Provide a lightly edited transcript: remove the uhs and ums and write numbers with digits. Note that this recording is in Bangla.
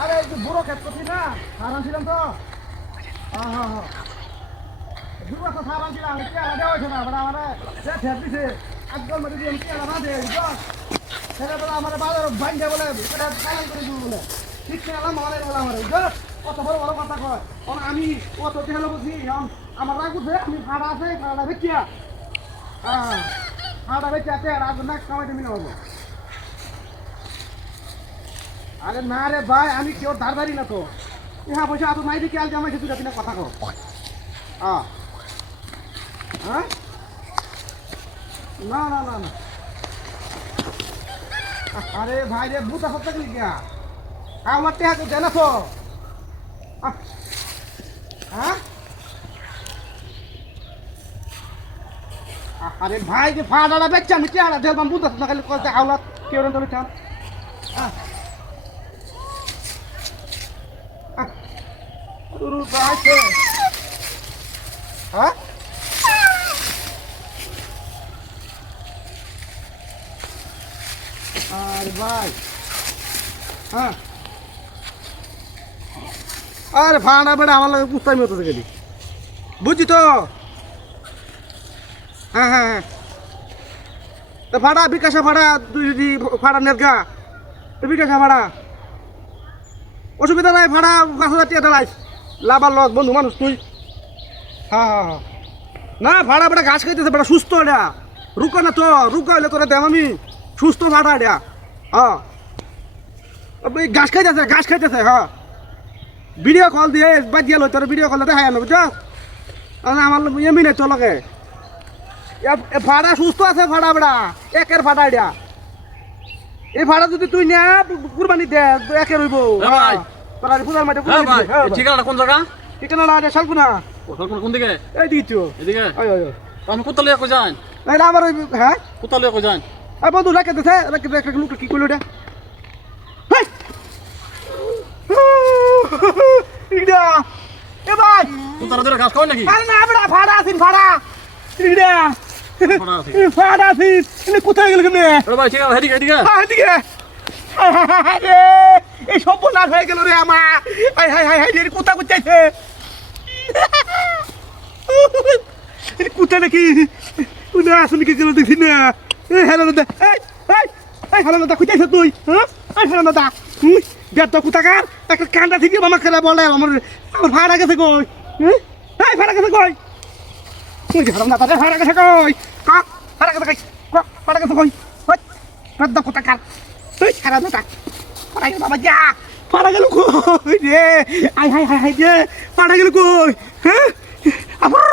আরে বুড়ো খেত করছি না সারান ছিলাম তো দুটো সারান ছিলাম পেয়ারা দেওয়া হয়েছে না আমার খেত দিছে একদম পেয়ারা না দেয় সেটা তো আমার বাজার ভাঙ্গে বলে এটা পালন করে দিব বলে ঠিক খেলাম আমার কত বড় বড় কথা কয় আমি কত খেলো বুঝি আমার রাগ উঠে আমি ভাড়া আছে ভাড়া বেচিয়া ভাড়া বেচিয়া রাগ না কামাইতে মিলে হবো আরে না রে ভাই আমি কেউ ধারধারি না তো হ্যাঁ পয়সা এত নাই দেখি আজ আমার দুটা তিনটা কথা কো হ্যাঁ না না না না আরে ভাই রে বুতা সপ্তাহ কি গিয়া আমার টেহা তো দেনা তো হ্যাঁ আরে ভাই যে ফাড়াটা বেচছে আমি চেহারা দেখলাম বুতা না খালি কত আওলাদ কেউ না তুমি চান হ্যাঁ আরে ভাই হ্যাঁ আরে ভাড়া বেড়া আমার লাগে পুস্তামি হতো গেলি বুঝছি তো হ্যাঁ হ্যাঁ হ্যাঁ তো ভাড়া বিকাশা ভাড়া তুই যদি ভাড়া নেরগা তো বিকাশা ভাড়া অসুবিধা নাই ভাড়া 5,000 টাকা দেলাইস লাভার লস বন্ধু মানুষ তুই হ্যাঁ হ্যাঁ হ্যাঁ না ভাড়া বেড়া ঘাস খাইতেছে বেড়া সুস্থ এটা রুকা না তো রুকা হইলে তোরা দেম আমি সুস্থ ভাড়া এটা হ্যাঁ ঘাস খাইতেছে হ্যাঁ ভিডিও কল দিয়ে বাদ গেল তোর ভিডিও কল দেখাই আনো বুঝছ আমার এমনি নাই চলকে ভাড়া সুস্থ আছে ভাড়া বেড়া একের ভাড়া এটা এই ভাড়া যদি তুই নে কুরবানি দে একে রইব তোরা পূজার মাঠে ঠিকানা কোন জায়গা ঠিকানা না শালকুনা কোন দিকে এই দিচ্ছো এদিকে আমি কোথা লিয়ে কই যান আমার হ্যাঁ কোথা লিয়ে কই যান বন্ধু রেখে দিছে রেখে লোকটা কি করলো এটা এ ভাই তোরা ধরে ঘাস খাওয়া নাকি আরে না বড় ভাড়া আছিস ভাড়া এটা ভাড়া আছিস কোথায় গেল কেমনে আরে ভাই ঠিক আছে এদিকে এদিকে এদিকে এই সব না হয়ে গেল রে আমা হাই হাই হাই হাই রে কোথা কোথাইছে কোথায় নাকি না আসলে কি গেল দেখি না হ্যালো দাদা এই হ্যালো দাদা কোথাইছ তুই হ্যাঁ এই হ্যালো দাদা বেদ কোথাকার একটা কান্ডা থেকে মামা খেলা বলে আমার ভাড়া গেছে কই হ্যাঁ ভাড়া গেছে কই তুই হারাম না তাদের ভাড়া গেছে কই কক ভাড়া গেছে কই কক ভাড়া গেছে কই বেদ কোথাকার তুই হারাম না ভাড়া গেল বাবা যা ভাড়া গেল কই রে আই হাই হাই হাই রে ভাড়া গেল কই হ্যাঁ আবার